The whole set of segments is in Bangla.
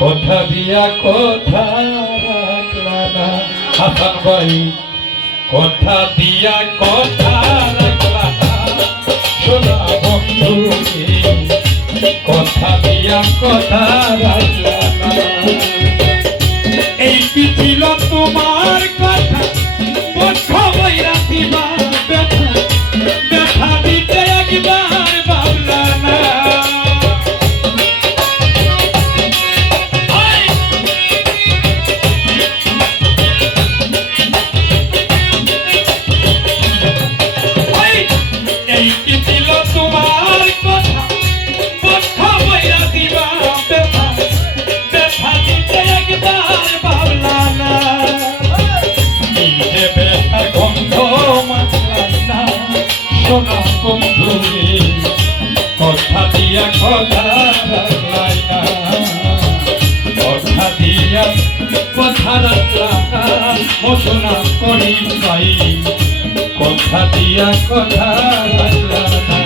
কথা দিয়া কথা রাখলা না হাসান ভাই, কথা দিয়া কথা রাখলা না সোনা বন্ধু, কথা দিয়া কথা রাখলা না। এই কি ছিল তোমার কথা, বক্ষ বইরা দিবা ব্যথা, ব্যথা দিতে একবার ভাবলা না। এই কি ছিল তোমার কথা, বক্ষ বইরা দিবা ব্যথা, ব্যথা দিতে একবার ভাবলা না। নিজে ব্যথার গন্ধ মাখলা না সোনা বন্ধু, কথা দিয়া কথা রাখলাই না, কথা দিয়া কথা রাখলা না ও সোনা করি ভাই, কথা দিয়া কথা রাখলা না।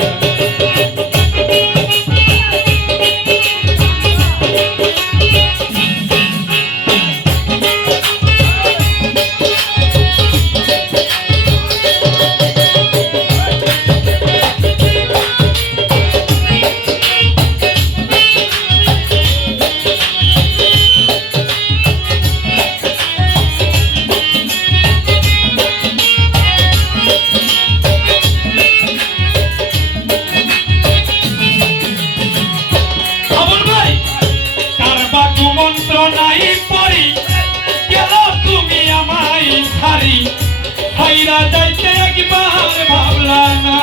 মন্ত্রণাই পড়ি গেল তুমি আমায় ছাড়ি, হাইরা যাইতে একবার ভাবলা না।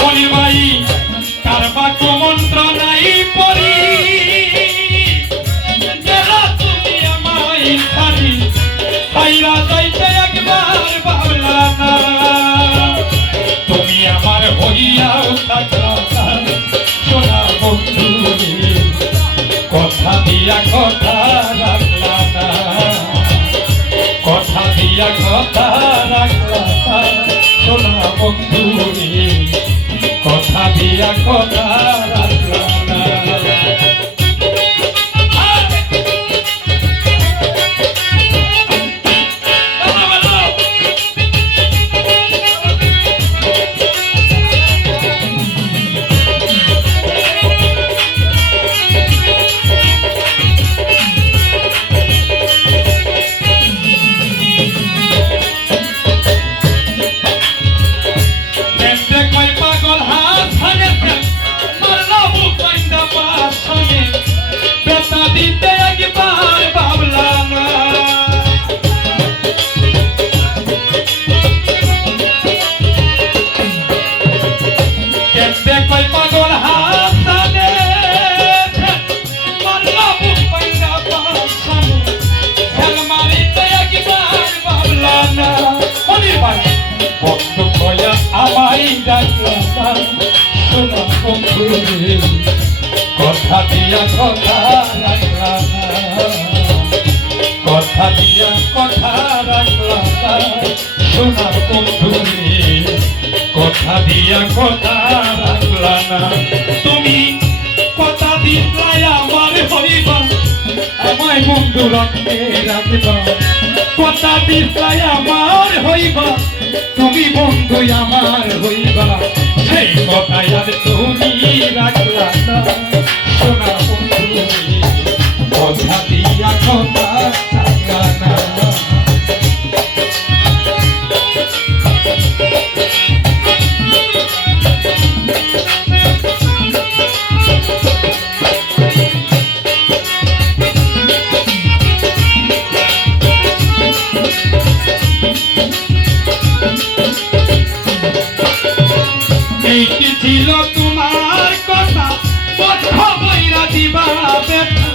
বলি ভাই কারবা কুমন্ত্রণাই পড়ি গেল তুমি আমায় ছাড়ি, হাইরা যাইতে একবার ভাবলা না। তুমি আমার হইয়াও থাকলা সোনা বন্ধু, কথা দিয়া কথা রাখলা না, কথা দিয়া কথা রাখলা না সোনা বন্ধু, কথা দিয়া কথা রাখলা না। দিতে একবার ভাবলা না, কেমনে কই পাগল হাসানে মারলা বুক পাইনা পাসানে, ফেল মারিতে একবার ভাবলা না। বলি ভাই বন্ধু কয়া আমায় ডাকলা না সোনা বন্ধু, কথা দিয়া কথা রাখলা না, কথা দিয়া কথা রাখলা না সোনা বন্ধু, কথা দিয়া কথা রাখলা না। তুমি কথা দিলাই আমার হইবা, আমায় বন্ধু রাখতে রাখবা, কথা দিলাই আমার হইবা, তুমি বন্ধু আমার হইবা, সেই কথাই আর তুমি রাখলা না সোনা বন্ধু, কথা দিয়া কথা রাখলা না। এই কি ছিল তোমার কথা, বক্ষ বইরা দিবা ব্যথা,